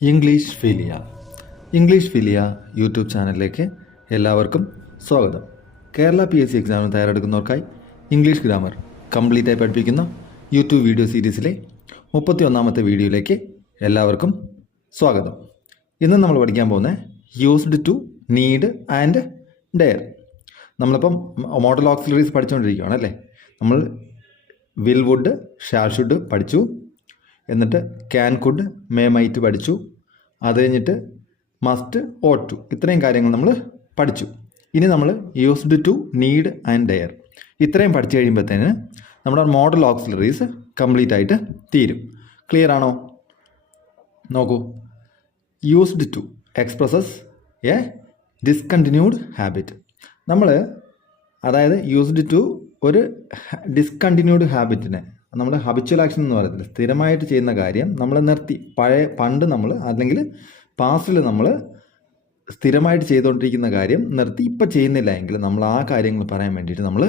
English philia YouTube ചാനലിലേക്ക് എല്ലാവർക്കും സ്വാഗതം. കേരള PSC എക്സാമിന് തയ്യാറെടുക്കുന്നവർക്കായി ഇംഗ്ലീഷ് ഗ്രാമർ കംപ്ലീറ്റായി പഠിപ്പിക്കുന്ന യൂട്യൂബ് വീഡിയോ സീരീസിലെ 31ാമത്തെ വീഡിയോയിലേക്ക് എല്ലാവർക്കും സ്വാഗതം. ഇന്ന് നമ്മൾ പഠിക്കാൻ പോകുന്നത് used to, need and dare. നമ്മളിപ്പം മോഡൽ ഓക്സിലറീസ് പഠിച്ചുകൊണ്ടിരിക്കുകയാണ് അല്ലേ. നമ്മൾ വിൽ, വുഡ്, ഷാൽ, ഷുഡ് പഠിച്ചു. എന്നിട്ട് ക്യാൻ, കുഡ്, മേ, മൈറ്റ് പഠിച്ചു. അത് കഴിഞ്ഞിട്ട് മസ്റ്റ്, ഓട്ട് ടു, ഇത്രയും കാര്യങ്ങൾ നമ്മൾ പഠിച്ചു. ഇനി നമ്മൾ used to, need and dare ഇത്രയും പഠിച്ചു കഴിയുമ്പോഴത്തേന് നമ്മുടെ മോഡൽ ഓക്സിലറീസ് കംപ്ലീറ്റ് ആയിട്ട് തീരും. ക്ലിയർ ആണോ? നോക്കൂ. Used to expresses a discontinued habit. അതായത് യൂസ്ഡ് ടു ഒരു ഡിസ്കണ്ടിന്യൂഡ് ഹാബിറ്റിനെ നമ്മൾ ഹബിച്വൽ ആക്ഷൻ എന്ന് പറയത്തില്ല, സ്ഥിരമായിട്ട് ചെയ്യുന്ന കാര്യം നമ്മൾ നിർത്തി. പണ്ട് നമ്മൾ അല്ലെങ്കിൽ പാസ്റ്റിൽ നമ്മൾ സ്ഥിരമായിട്ട് ചെയ്തുകൊണ്ടിരിക്കുന്ന കാര്യം നിർത്തി ഇപ്പം ചെയ്യുന്നില്ല എങ്കിൽ നമ്മൾ ആ കാര്യങ്ങൾ പറയാൻ വേണ്ടിയിട്ട് നമ്മൾ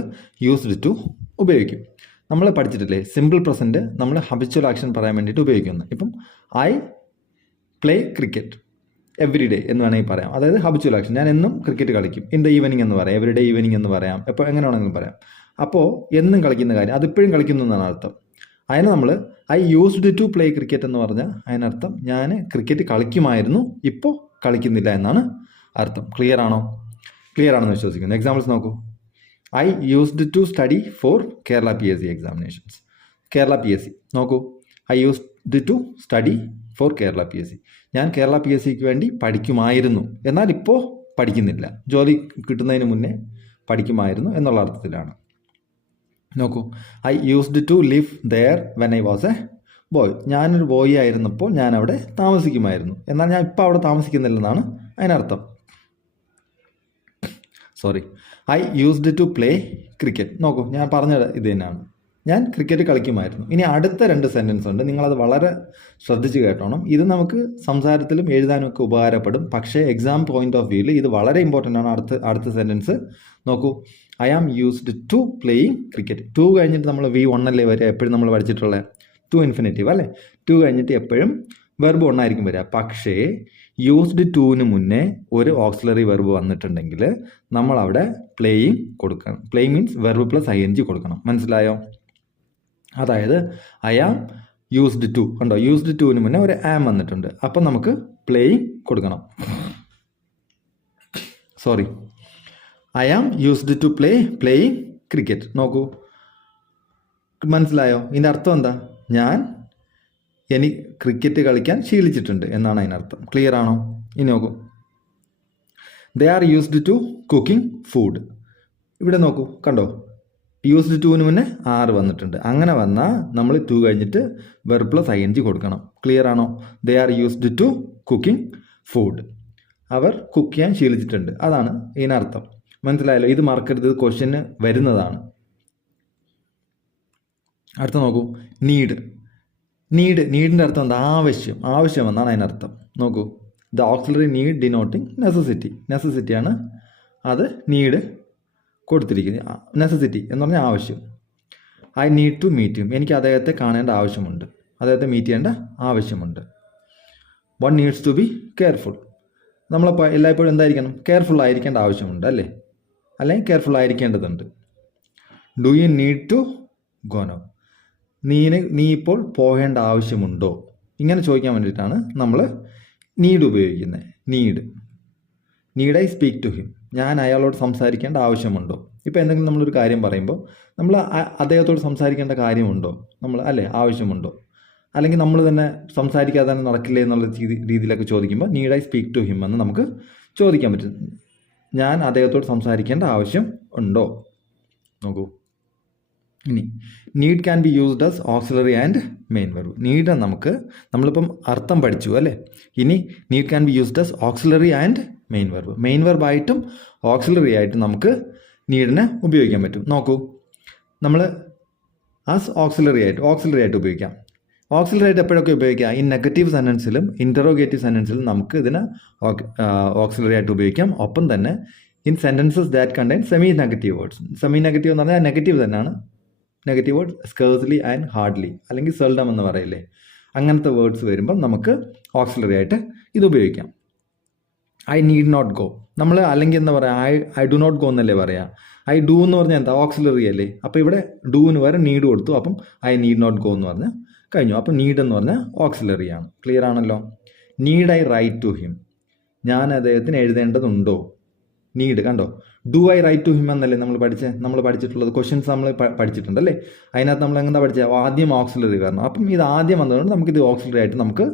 യൂസ്ഡ് ടു ഉപയോഗിക്കും. നമ്മൾ പഠിച്ചിട്ടില്ലേ, സിമ്പിൾ പ്രസൻറ്റ് നമ്മൾ ഹബിച്വൽ ആക്ഷൻ പറയാൻ വേണ്ടിയിട്ട് ഉപയോഗിക്കുന്നു. ഇപ്പം I play cricket every day എന്ന് വേണമെങ്കിൽ പറയാം. അതായത് ഹബിച്വൽ ആക്ഷൻ, ഞാൻ എന്നും ക്രിക്കറ്റ് കളിക്കും. ഇൻ ദ ഈവനിങ് എന്ന് പറയാം, എവറി ഡേ ഈവനിങ് എന്ന് പറയാം, എപ്പോൾ എങ്ങനെ വേണമെങ്കിലും പറയാം. അപ്പോൾ എന്നും കളിക്കുന്ന കാര്യം അതിപ്പോഴും കളിക്കുന്നു എന്നാണ് അർത്ഥം. അതിന് നമ്മൾ I used to play cricket എന്ന് പറഞ്ഞാൽ അതിനർത്ഥം ഞാൻ ക്രിക്കറ്റ് കളിക്കുമായിരുന്നു, ഇപ്പോൾ കളിക്കുന്നില്ല എന്നാണ് അർത്ഥം. ക്ലിയർ ആണോ? ക്ലിയർ ആണെന്ന് വിശ്വസിക്കുന്നു. എക്സാമ്പിൾസ് നോക്കൂ. I used to study for Kerala PSC examinations. Kerala PSC നോക്കൂ. I used to study for Kerala PSC. ഞാൻ കേരള PSCക്ക് വേണ്ടി പഠിക്കുമായിരുന്നു, എന്നാൽ ഇപ്പോൾ പഠിക്കുന്നില്ല. ജോലി കിട്ടുന്നതിന് മുന്നേ പഠിക്കുമായിരുന്നു എന്നുള്ള അർത്ഥത്തിലാണ്. നോക്കൂ. I used to live there when I was a boy. ഞാനൊരു ബോയ് ആയിരുന്നപ്പോൾ ഞാൻ അവിടെ താമസിക്കുമായിരുന്നു, എന്നാൽ ഞാൻ ഇപ്പോൾ അവിടെ താമസിക്കുന്നില്ലെന്നാണ് അതിനർത്ഥം. I used to play cricket. നോക്കൂ, ഞാൻ പറഞ്ഞത് ഇത് തന്നെയാണ്, ഞാൻ ക്രിക്കറ്റ് കളിക്കുമായിരുന്നു. ഇനി അടുത്ത 2 സെൻറ്റൻസ് ഉണ്ട്, നിങ്ങളത് വളരെ ശ്രദ്ധിച്ച് കേട്ടോണം. ഇത് നമുക്ക് സംസാരത്തിലും എഴുതാനും ഒക്കെ ഉപകാരപ്പെടും. പക്ഷേ എക്സാം പോയിന്റ് ഓഫ് വ്യൂവിൽ ഇത് വളരെ ഇമ്പോർട്ടൻ്റ് ആണ്. അടുത്ത സെൻറ്റൻസ് നോക്കൂ. I am used to playing cricket. 2 കഴിഞ്ഞിട്ട് നമ്മൾ V1 അല്ലേ വരിക, എപ്പോഴും നമ്മൾ പഠിച്ചിട്ടുള്ളത് ടു ഇൻഫിനിറ്റീവ് അല്ലേ. 2 കഴിഞ്ഞിട്ട് എപ്പോഴും വെർബ് 1 ആയിരിക്കും വരിക. പക്ഷേ യൂസ്ഡ് ടുവിന് മുന്നേ ഒരു ഓക്സിലറി വെർബ് വന്നിട്ടുണ്ടെങ്കിൽ നമ്മൾ അവിടെ പ്ലേയിങ് കൊടുക്കണം. Play means verb plus ING കൊടുക്കണം. മനസ്സിലായോ? അതായത് ഐ ആം യൂസ്ഡ് ടു, കണ്ടോ, യൂസ്ഡ് ടുവിന് മുന്നേ ഒരു ആം വന്നിട്ടുണ്ട്, അപ്പം നമുക്ക് പ്ലേയിങ് കൊടുക്കണം. I am used to playing cricket. നോക്കൂ, മനസ്സിലായോ? ഇതിൻ്റെ അർത്ഥം എന്താ? എനിക്ക് ക്രിക്കറ്റ് കളിക്കാൻ ശീലിച്ചിട്ടുണ്ട് എന്നാണ് അതിനർത്ഥം. ക്ലിയർ ആണോ? ഇനി നോക്കൂ. They are used to cooking food. ഇവിടെ നോക്കൂ, കണ്ടോ, യൂസ്ഡ് ടുവിന് മുന്നേ ആർ വന്നിട്ടുണ്ട്. അങ്ങനെ വന്നാൽ നമ്മൾ 2 കഴിഞ്ഞിട്ട് വെർബ് പ്ലസ് ING കൊടുക്കണം. ക്ലിയർ ആണോ? They are used to cooking food. അവർ കുക്ക് ചെയ്യാൻ ശീലിച്ചിട്ടുണ്ട്, അതാണ് ഇതിനർത്ഥം. മനസ്സിലായല്ലോ? ഇത് മറക്കരുത്, ഇത് ക്വസ്റ്റ്യന് വരുന്നതാണ്. അടുത്ത നോക്കൂ. നീഡിൻ്റെ അർത്ഥം എന്താ? ആവശ്യം എന്നാണ് അതിനർത്ഥം. നോക്കൂ. ദ ഓക്സിലറി നീഡ് ഡിനോട്ടിങ് നെസസിറ്റിയാണ് അത് നീഡ് കൊടുത്തിരിക്കുന്നത്. നെസസിറ്റി എന്ന് പറഞ്ഞാൽ ആവശ്യം. I need to meet him. എനിക്ക് അദ്ദേഹത്തെ കാണേണ്ട ആവശ്യമുണ്ട്, അദ്ദേഹത്തെ മീറ്റ് ചെയ്യേണ്ട ആവശ്യമുണ്ട്. One needs to be careful. നമ്മളപ്പോൾ എല്ലായ്പ്പോഴും എന്തായിരിക്കണം? കെയർഫുൾ ആയിരിക്കേണ്ട ആവശ്യമുണ്ട് അല്ലേ, അല്ലെങ്കിൽ കെയർഫുൾ ആയിരിക്കേണ്ടതുണ്ട്. Do you need to go now. നീ ഇപ്പോൾ പോകേണ്ട ആവശ്യമുണ്ടോ? ഇങ്ങനെ ചോദിക്കാൻ വേണ്ടിയിട്ടാണ് നമ്മൾ നീഡ് ഉപയോഗിക്കുന്നത്. Need I speak to him. ഞാൻ അയാളോട് സംസാരിക്കേണ്ട ആവശ്യമുണ്ടോ? ഇപ്പോൾ എന്തെങ്കിലും നമ്മളൊരു കാര്യം പറയുമ്പോൾ നമ്മൾ അദ്ദേഹത്തോട് സംസാരിക്കേണ്ട കാര്യമുണ്ടോ, ആവശ്യമുണ്ടോ? അല്ലെങ്കിൽ നമ്മൾ തന്നെ സംസാരിക്കാതെ തന്നെ നടക്കില്ലേ എന്നുള്ള രീതിയിലൊക്കെ ചോദിക്കുമ്പോൾ need I speak to him എന്ന് നമുക്ക് ചോദിക്കാൻ പറ്റും. ഞാൻ അദ്ദേഹത്തോട് സംസാരിക്കേണ്ട ആവശ്യം ഉണ്ടോ? നോക്കൂ. ഇനി need can be used as auxiliary and main verb. Need നമ്മളിപ്പം അർത്ഥം പഠിച്ചു അല്ലേ. ഇനി need can be used as auxiliary and main verb. Main വെർബായിട്ടും ഓക്സിലറി ആയിട്ടും നമുക്ക് നീഡിനെ ഉപയോഗിക്കാൻ പറ്റും. നോക്കൂ, നമ്മൾ ആസ് ഓക്സിലറി ആയിട്ട് ഉപയോഗിക്കാം. ഓക്സിലറി ആയിട്ട് എപ്പോഴൊക്കെ ഉപയോഗിക്കാം? ഈ നെഗറ്റീവ് സെൻറ്റൻസിലും ഇൻറ്ററോഗേറ്റീവ് സെൻറ്റൻസിലും നമുക്ക് ഇതിനെ ഓക്സിലറി ആയിട്ട് ഉപയോഗിക്കാം. ഒപ്പം തന്നെ in sentences that contain semi negative words. Semi negative എന്ന് പറഞ്ഞാൽ നെഗറ്റീവ് തന്നെയാണ്. Negative word scarcely and hardly അല്ലെങ്കിൽ സെൽഡം എന്ന് പറയില്ലേ, അങ്ങനത്തെ വേർഡ്സ് വരുമ്പം നമുക്ക് ഓക്സിലറി ആയിട്ട് ഇത് ഉപയോഗിക്കാം. ഐ നീഡ് നോട്ട് ഗോ, നമ്മൾ അല്ലെങ്കിൽ എന്താ പറയുക, ഐ ഡു നോട്ട് ഗോ എന്നല്ലേ പറയാം. ഐ ഡു എന്ന് പറഞ്ഞാൽ എന്താ, ഓക്സിലറി അല്ലേ. അപ്പോൾ ഇവിടെ ഡൂവിന് വരെ നീഡ് കൊടുത്തു, അപ്പം ഐ നീഡ് നോട്ട് ഗോ എന്ന് പറഞ്ഞാൽ കഴിഞ്ഞു. അപ്പം നീഡ് എന്ന് പറഞ്ഞാൽ ഓക്സിലറി ആണ്. ക്ലിയർ ആണല്ലോ. Need I write to him, ഞാൻ അദ്ദേഹത്തിന് എഴുതേണ്ടതുണ്ടോ. നീഡ് കണ്ടോ, do I write to him എന്നല്ലേ നമ്മൾ പഠിച്ചിട്ടുള്ളത്. ക്വസ്റ്റ്യൻസ് നമ്മൾ പഠിച്ചിട്ടുണ്ടല്ലേ. അതിനകത്ത് നമ്മൾ എന്താ പഠിച്ചത്, ആദ്യം ഓക്സിലറി വരണം. അപ്പം ഇത് ആദ്യം വന്നതുകൊണ്ട് നമുക്കിത് ഓക്സിലറി ആയിട്ട് നമുക്ക്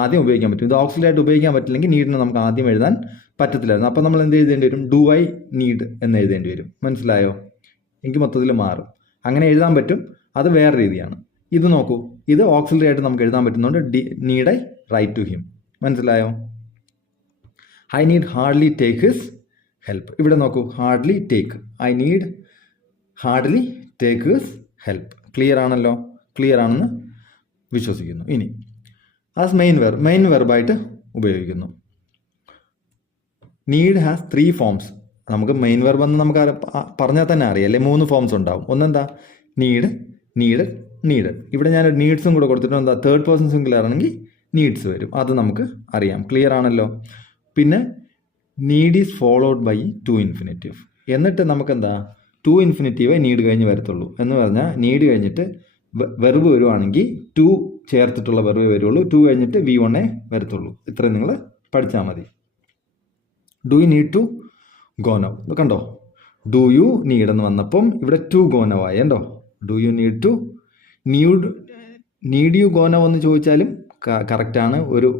ആദ്യം ഉപയോഗിക്കാൻ പറ്റും. ഇത് ഓക്സിലറി ആയിട്ട് ഉപയോഗിക്കാൻ പറ്റില്ലെങ്കിൽ നീഡിനെ നമുക്ക് ആദ്യം എഴുതാൻ പറ്റത്തില്ലായിരുന്നു. അപ്പം നമ്മൾ എന്ത് എഴുതേണ്ടി വരും, ഡു ഐ നീഡ് എന്ന് എഴുതേണ്ടി വരും. മനസ്സിലായോ? എനിക്ക് മൊത്തത്തിൽ മാറും. അങ്ങനെ എഴുതാൻ പറ്റും, അത് വേറെ രീതിയാണ്. ഇത് നോക്കൂ, ഇത് ഓക്സിലറി ആയിട്ട് നമുക്ക് എഴുതാൻ പറ്റുന്നതുകൊണ്ട് need I write to him. മനസ്സിലായോ? I need hardly take his help. ഇവിടെ നോക്കൂ, hardly take, I need hardly take his help. Clear ആണല്ലോ? ക്ലിയർ ആണെന്ന് വിശ്വസിക്കുന്നു. ഇനി ആസ് മെയിൻ വെർബായിട്ട് ഉപയോഗിക്കുന്നു. Need has 3 forms. നമുക്ക് മെയിൻ വെർബ് എന്ന് നമുക്ക് പറഞ്ഞാൽ തന്നെ അറിയാം അല്ലേ, 3 ഫോംസ് ഉണ്ടാവും. ഒന്നെന്താ, നീഡ്, നീഡ്, നീഡ്. ഇവിടെ ഞാൻ നീഡ്സും കൂടെ കൊടുത്തിട്ട് എന്താ, തേർഡ് പേഴ്സൺ സിംഗുലർ ആണെങ്കിൽ നീഡ്സ് വരും. അത് നമുക്ക് അറിയാം. ക്ലിയർ ആണല്ലോ? പിന്നെ need is followed by to infinitive. എന്നിട്ട് നമുക്കെന്താ, ടു ഇൻഫിനിറ്റീവേ നീഡ് കഴിഞ്ഞ് വരത്തുള്ളൂ. എന്ന് പറഞ്ഞാൽ നീഡ് കഴിഞ്ഞിട്ട് വെർബ് വരുവാണെങ്കിൽ ടു ചേർത്തിട്ടുള്ള വെർബേ വരുള്ളൂ. ടു കഴിഞ്ഞിട്ട് V1 വരത്തുള്ളൂ. ഇത്രയും നിങ്ങൾ പഠിച്ചാൽ മതി. Do you need to go now, കണ്ടോ, ഡു യു നീഡ് എന്ന് വന്നപ്പം ഇവിടെ ടു ഗോ നൗ ആയി. കണ്ടോ, do you need to need you go now എന്ന് ചോദിച്ചാലും കറക്റ്റാണ്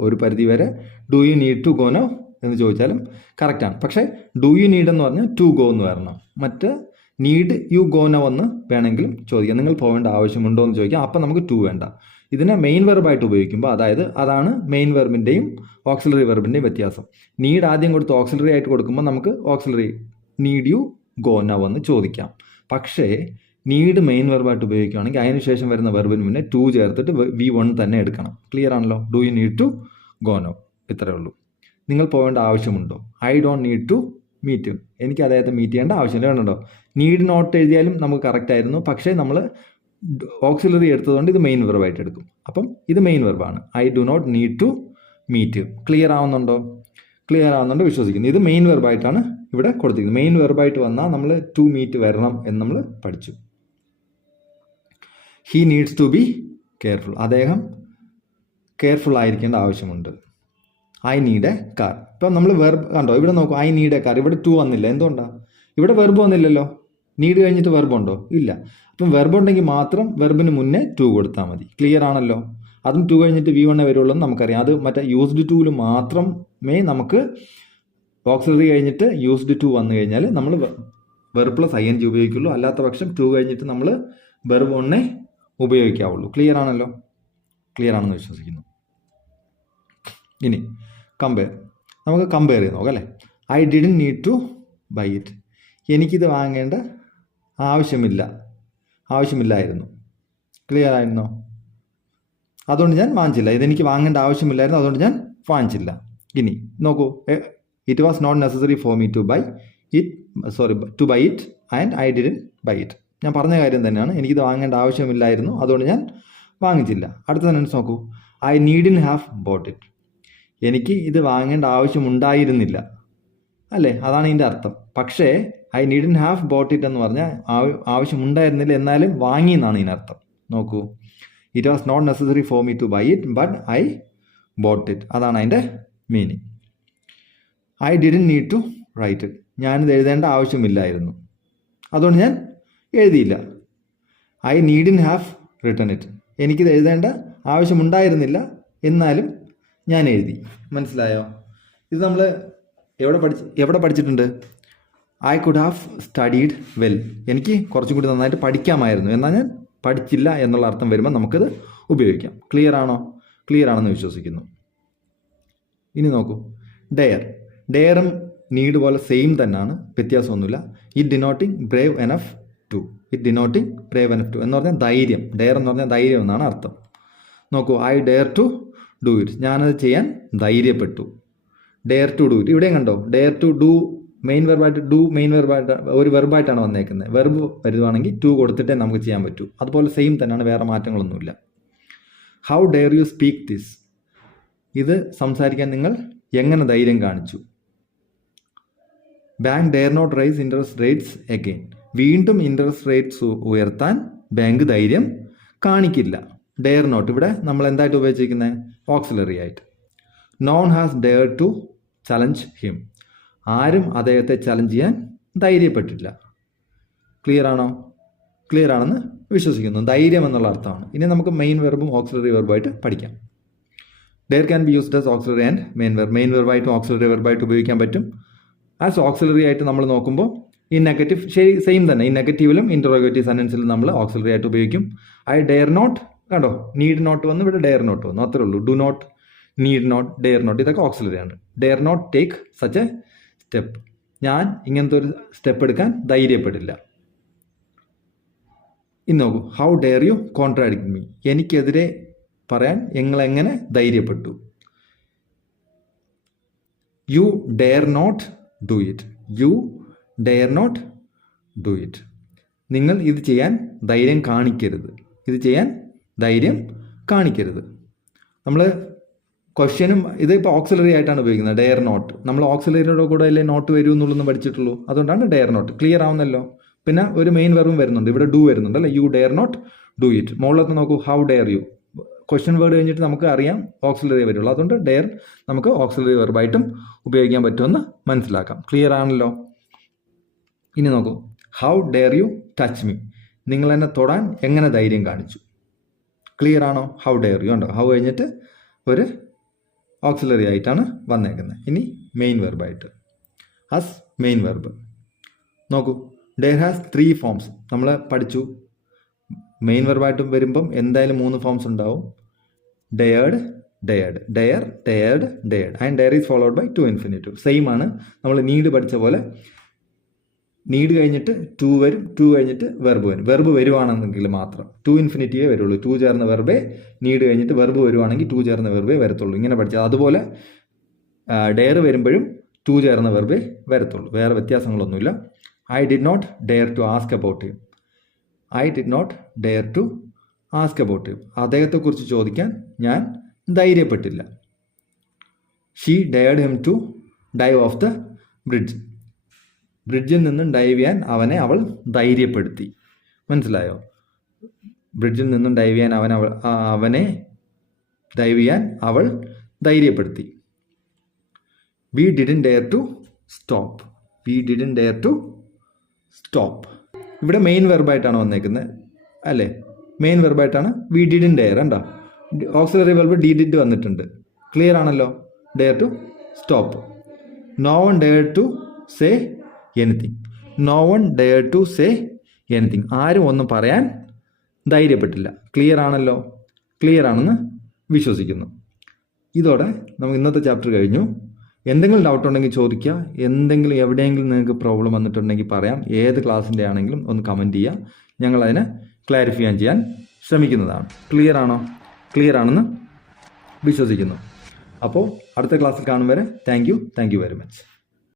ഒരു പരിധി വരെ. Do you need to go now എന്ന് ചോദിച്ചാലും കറക്റ്റാണ്. പക്ഷേ ഡു യു നീഡ് എന്ന് പറഞ്ഞാൽ ടു ഗോ എന്ന് വരണം. മറ്റ് നീഡ് യു ഗോ നൗ എന്ന് വേണമെങ്കിലും ചോദിക്കാം. നിങ്ങൾ പോകേണ്ട ആവശ്യമുണ്ടോ എന്ന് ചോദിക്കാം. അപ്പം നമുക്ക് ടു വേണ്ട. ഇതിനെ മെയിൻ വെർബായിട്ട് ഉപയോഗിക്കുമ്പോൾ അതാണ് മെയിൻ വെർബിൻ്റെയും ഓക്സിലറി വെർബിൻ്റെയും വ്യത്യാസം. നീഡ് ആദ്യം കൊടുത്ത് ഓക്സിലറി ആയിട്ട് കൊടുക്കുമ്പോൾ നമുക്ക് auxiliary need you go now എന്ന് ചോദിക്കാം. പക്ഷേ നീഡ് മെയിൻ വെർബായിട്ട് ഉപയോഗിക്കുകയാണെങ്കിൽ അതിന് ശേഷം വരുന്ന വെർബിന് മുന്നേ ടു ചേർത്തിട്ട് V1 തന്നെ എടുക്കണം. ക്ലിയർ ആണല്ലോ? Do you need to go now, ഇത്രയേ ഉള്ളൂ. നിങ്ങൾ പോകേണ്ട ആവശ്യമുണ്ടോ, I don't need to meet him, എനിക്ക് അദ്ദേഹത്തെ മീറ്റ് ചെയ്യേണ്ട ആവശ്യമില്ല. വേണ്ടോ, നീഡ് നോട്ട് എഴുതിയാലും നമുക്ക് കറക്റ്റ് ആയിരുന്നു. പക്ഷേ നമ്മൾ ഓക്സിലറി എടുത്തതുകൊണ്ട് ഇത് മെയിൻ വെർബായിട്ട് എടുക്കും. അപ്പം ഇത് മെയിൻ വെർബാണ്. I do not need to meet him. Clear ആവുന്നുണ്ടോ? ക്ലിയർ ആവുന്നുണ്ടോ വിശ്വസിക്കുന്നു. ഇത് മെയിൻ വെർബായിട്ടാണ് ഇവിടെ കൊടുത്തിരിക്കുന്നത്. മെയിൻ വെർബായിട്ട് വന്നാൽ നമ്മൾ ടു മീറ്റ് വരണം എന്ന് നമ്മൾ പഠിച്ചു. He needs to be careful, അദ്ദേഹം കെയർഫുൾ ആയിരിക്കേണ്ട ആവശ്യമുണ്ട്. I need a car. ഇപ്പം നമ്മൾ വെർബ് കണ്ടോ, ഇവിടെ നോക്കൂ, ഐ നീഡ് എ കാർ. ഇവിടെ ടു വന്നില്ല. എന്തുകൊണ്ടാണ്? ഇവിടെ വെർബ് വന്നില്ലല്ലോ. നീഡ് കഴിഞ്ഞിട്ട് വെർബ് ഉണ്ടോ? ഇല്ല. അപ്പം വെർബ് ഉണ്ടെങ്കിൽ മാത്രം വെർബിന് മുന്നേ ടു കൊടുത്താൽ മതി. ക്ലിയർ ആണല്ലോ? അതും ടു കഴിഞ്ഞിട്ട് V1 വരുള്ളൂ എന്ന് നമുക്കറിയാം. അത് മറ്റേ യൂസ്ഡ് ടൂവിൽ മാത്രമേ നമുക്ക് ഓക്സിലറി കഴിഞ്ഞിട്ട് യൂസ്ഡ് ടു വന്നു കഴിഞ്ഞാൽ നമ്മൾ വെർബ് പ്ലസ് ING ഉപയോഗിക്കുള്ളൂ. അല്ലാത്ത പക്ഷം ടു കഴിഞ്ഞിട്ട് നമ്മൾ വെർബ് 1 ഉപയോഗിക്കാവുള്ളൂ. ക്ലിയർ ആണല്ലോ? ക്ലിയർ ആണെന്ന് വിശ്വസിക്കുന്നു. ഇനി കമ്പയർ, നമുക്ക് കമ്പയർ ചെയ്ത് നോക്കാം അല്ലേ. I didn't need to buy it, എനിക്കിത് വാങ്ങേണ്ട ആവശ്യമില്ലായിരുന്നു. ക്ലിയർ ആയിരുന്നോ? അതുകൊണ്ട് ഞാൻ വാങ്ങിച്ചില്ല. ഇതെനിക്ക് വാങ്ങേണ്ട ആവശ്യമില്ലായിരുന്നു, അതുകൊണ്ട് ഞാൻ വാങ്ങിച്ചില്ല. ഇനി നോക്കൂ, it was not necessary for me to buy it and I didn't buy it. ഞാൻ പറഞ്ഞ കാര്യം തന്നെയാണ്. എനിക്കിത് വാങ്ങേണ്ട ആവശ്യമില്ലായിരുന്നു, അതുകൊണ്ട് ഞാൻ വാങ്ങിച്ചില്ല. അടുത്ത സെന്റൻസ് നോക്കൂ, I needn't have bought it, എനിക്ക് ഇത് വാങ്ങേണ്ട ആവശ്യമുണ്ടായിരുന്നില്ല അല്ലേ, അതാണ് ഇതിൻ്റെ അർത്ഥം. പക്ഷേ I needn't have bought it എന്ന് പറഞ്ഞാൽ ആവശ്യമുണ്ടായിരുന്നില്ല, എന്നാലും വാങ്ങി എന്നാണ് ഇതിനർത്ഥം. നോക്കൂ, it was not necessary for me to buy it but I bought it, അതാണ് അതിൻ്റെ meaning. I didn't need to write it, ഞാനിത് എഴുതേണ്ട ആവശ്യമില്ലായിരുന്നു, അതുകൊണ്ട് ഞാൻ എഴുതിയില്ല. I needn't have written it, എനിക്കിത് എഴുതേണ്ട ആവശ്യമുണ്ടായിരുന്നില്ല, എന്നാലും ഞാൻ എഴുതി. മനസ്സിലായോ? ഇത് നമ്മൾ എവിടെ പഠിച്ചിട്ടുണ്ട്? I could have studied well, എനിക്ക് കുറച്ചും കൂടി നന്നായിട്ട് പഠിക്കാമായിരുന്നു, എന്നാൽ ഞാൻ പഠിച്ചില്ല എന്നുള്ള അർത്ഥം വരുമ്പോൾ നമുക്കത് ഉപയോഗിക്കാം. ക്ലിയർ ആണോ? ക്ലിയർ ആണെന്ന് വിശ്വസിക്കുന്നു. ഇനി നോക്കൂ, ഡെയറും നീഡ് പോലെ സെയിം തന്നെയാണ്, വ്യത്യാസമൊന്നുമില്ല. It denoting brave enough to എന്ന് പറഞ്ഞാൽ ധൈര്യം. ഡെയർ എന്ന് പറഞ്ഞാൽ ധൈര്യം എന്നാണ് അർത്ഥം. നോക്കൂ, I dare to do it, ഞാനത് ചെയ്യാൻ ധൈര്യപ്പെട്ടു. ഡെയർ ടു ഡു ഇറ്റ്, ഇവിടെയും കണ്ടോ, ഡെയർ ടു ഡു മെയിൻ വെർബായിട്ട് ഒരു വെർബായിട്ടാണ് വന്നേക്കുന്നത്. വെർബ് വരുവാണെങ്കിൽ ടു കൊടുത്തിട്ടേ നമുക്ക് ചെയ്യാൻ പറ്റൂ. അതുപോലെ സെയിം തന്നെയാണ്, വേറെ മാറ്റങ്ങളൊന്നുമില്ല. How dare you speak this? ഇത് സംസാരിക്കാൻ നിങ്ങൾ എങ്ങനെ ധൈര്യം കാണിച്ചു? Bank dare not raise interest rates again. വീണ്ടും ഇൻട്രസ്റ്റ് റേറ്റ്സ് ഉയർത്താൻ ബാങ്ക് ധൈര്യം കാണിക്കില്ല. ഡെയർ നോട്ട് ഇവിടെ നമ്മൾ എന്തായിട്ട് ഉപയോഗിച്ചിരിക്കുന്നത്? ഓക്സിലറി ആയിട്ട്. No one has dare to challenge him. ആരും അദ്ദേഹത്തെ ചലഞ്ച് ചെയ്യാൻ ധൈര്യപ്പെട്ടില്ല. ക്ലിയർ ആണോ? ക്ലിയർ ആണെന്ന് വിശ്വസിക്കുന്നു. ധൈര്യം എന്നുള്ള അർത്ഥമാണ്. ഇനി നമുക്ക് മെയിൻ വെർബും ഓക്സിലറി വെർബായിട്ട് പഠിക്കാം. Dare can be used as auxiliary and main verb. Main വെർബായിട്ടും ഓക്സിലറി വെർബായിട്ട് ഉപയോഗിക്കാൻ പറ്റും. ആസ് ഓക്സിലറി ആയിട്ട് നമ്മൾ നോക്കുമ്പോൾ ഈ നെഗറ്റീവ് സെയിം തന്നെ. ഈ നെഗറ്റീവിലും ഇൻറ്ററോഗേറ്റീവ് സെൻറ്റൻസിലും നമ്മൾ ഓക്സിലറി ആയിട്ട് ഉപയോഗിക്കും. ഐ ഡെയർ നോട്ട്, കണ്ടോ, നീഡ് നോട്ട് വന്ന് ഇവിടെ ഡെയർ നോട്ട് വന്നു, അത്രേ ഉള്ളൂ. Do not, need not, dare not, ഇതൊക്കെ ഓക്സിലറി ആണ്. Dare not take such a step. ഞാൻ ഇങ്ങനത്തെ ഒരു സ്റ്റെപ്പ് എടുക്കാൻ ധൈര്യപ്പെടില്ല. ഇന്ന് നോക്കൂ. How dare you contradict me? എനിക്കെതിരെ പറയാൻ നിങ്ങളെങ്ങനെ ധൈര്യപ്പെട്ടു? You dare not do it. You dare not do it. നിങ്ങൾ ഇത് ചെയ്യാൻ ധൈര്യം കാണിക്കരുത്. ഇത് ചെയ്യാൻ ധൈര്യം കാണിക്കരുത്. നമ്മൾ ക്വസ്റ്റ്യനും ഇത് ഇപ്പോൾ ഓക്സിലറി ആയിട്ടാണ് ഉപയോഗിക്കുന്നത്. ഡെയർ നോട്ട് നമ്മൾ ഓക്സിലറിയുടെ കൂടെ അല്ലേ നോട്ട് വരൂ എന്നുള്ളതൊന്നും പഠിച്ചിട്ടുള്ളൂ. അതുകൊണ്ടാണ് ഡെയർ നോട്ട്. ക്ലിയർ ആവുന്നല്ലോ. പിന്നെ ഒരു മെയിൻ വെർബും വരുന്നുണ്ട്. ഇവിടെ ഡു വരുന്നുണ്ട് അല്ലേ. You dare not do it. മുകളിലത്ത് നോക്കൂ. How dare you. Question word കഴിഞ്ഞിട്ട് നമുക്ക് അറിയാം ഓക്സിലറി വരുള്ളൂ. അതുകൊണ്ട് ഡെയർ നമുക്ക് ഓക്സിലറി വെർബായിട്ടും ഉപയോഗിക്കാൻ പറ്റുമെന്ന് മനസ്സിലാക്കാം. ക്ലിയർ ആണല്ലോ. ഇനി നോക്കൂ. How dare you touch me? നിങ്ങൾ എന്നെ തൊടാൻ എങ്ങനെ ധൈര്യം കാണിച്ചു? ക്ലിയർ ആണോ? ഹൗ ഡെയർ യു ഉണ്ടോ. ഹൗ കഴിഞ്ഞിട്ട് ഒരു ഓക്സിലറി ആയിട്ടാണ് വന്നേക്കുന്നത്. ഇനി മെയിൻ വെർബായിട്ട് ആസ് മെയിൻ വെർബ് നോക്കൂ. Dare has 3 forms. നമ്മൾ പഠിച്ചു. മെയിൻ വെർബായിട്ടും വരുമ്പം എന്തായാലും 3 ഫോംസ് ഉണ്ടാവും. Dared, dared, dare, dared, dared. And dare is followed by 2 infinitive. Same ആണ്. നമ്മൾ നീഡ് പഠിച്ച പോലെ നീഡ് കഴിഞ്ഞിട്ട് 2 വരും. 2 കഴിഞ്ഞിട്ട് വെർബ് വരും. വെർബ് വരുവാണെന്നെങ്കിൽ മാത്രം 2 ഇൻഫിനിറ്റീവേ വരുള്ളൂ. 2 ചേർന്ന വെർബേ നീഡ് കഴിഞ്ഞിട്ട് വെർബ് വരുവാണെങ്കിൽ 2 ചേർന്ന വെർബേ വരത്തുള്ളൂ. ഇങ്ങനെ പഠിച്ചാൽ. അതുപോലെ ഡെയർ വരുമ്പോഴും 2 ചേർന്ന വെർബേ വരത്തുള്ളൂ. വേറെ വ്യത്യാസങ്ങളൊന്നുമില്ല. I did not dare to ask about him. I did not dare to ask about him. അദ്ദേഹത്തെക്കുറിച്ച് ചോദിക്കാൻ ഞാൻ ധൈര്യപ്പെട്ടില്ല. She dared him to dive off the bridge. ബ്രിഡ്ജിൽ നിന്നും ഡൈവ് ചെയ്യാൻ അവൾ ധൈര്യപ്പെടുത്തി. മനസ്സിലായോ? ബ്രിഡ്ജിൽ നിന്നും ഡൈവ് ചെയ്യാൻ അവനെ ഡൈവ് ചെയ്യാൻ അവൾ ധൈര്യപ്പെടുത്തി. We didn't dare to stop. We didn't dare to stop. ഇവിടെ മെയിൻ വെർബായിട്ടാണ് വന്നേക്കുന്നത് അല്ലേ. മെയിൻ വെർബായിട്ടാണ് വി ഡിഡൻ ഡെയർ. കണ്ടോ, ഓക്സിലറി വെർബ് ഡിഡ് വന്നിട്ടുണ്ട്. ക്ലിയർ ആണല്ലോ. Dare to stop. No one dare to say anything. No one dare to say anything. ആരും ഒന്നും പറയാൻ ധൈര്യപ്പെട്ടില്ല. ക്ലിയർ ആണല്ലോ. ക്ലിയർ ആണെന്ന് വിശ്വസിക്കുന്നു. ഇതോടെ നമുക്ക് ഇന്നത്തെ ചാപ്റ്റർ കഴിഞ്ഞു. എന്തെങ്കിലും ഡൗട്ട് ഉണ്ടെങ്കിൽ ചോദിക്കുക. എന്തെങ്കിലും എവിടെയെങ്കിലും നിങ്ങൾക്ക് പ്രോബ്ലം വന്നിട്ടുണ്ടെങ്കിൽ പറയാം. ഏത് ക്ലാസ്സിൻ്റെ ആണെങ്കിലും ഒന്ന് കമൻറ്റ് ചെയ്യുക. ഞങ്ങളതിനെ ക്ലാരിഫൈ ചെയ്യാൻ ശ്രമിക്കുന്നതാണ്. ക്ലിയർ ആണോ? ക്ലിയർ ആണെന്ന് വിശ്വസിക്കുന്നു. അപ്പോൾ അടുത്ത ക്ലാസ്സിൽ കാണും വരെ താങ്ക് യു വെരി മച്ച്.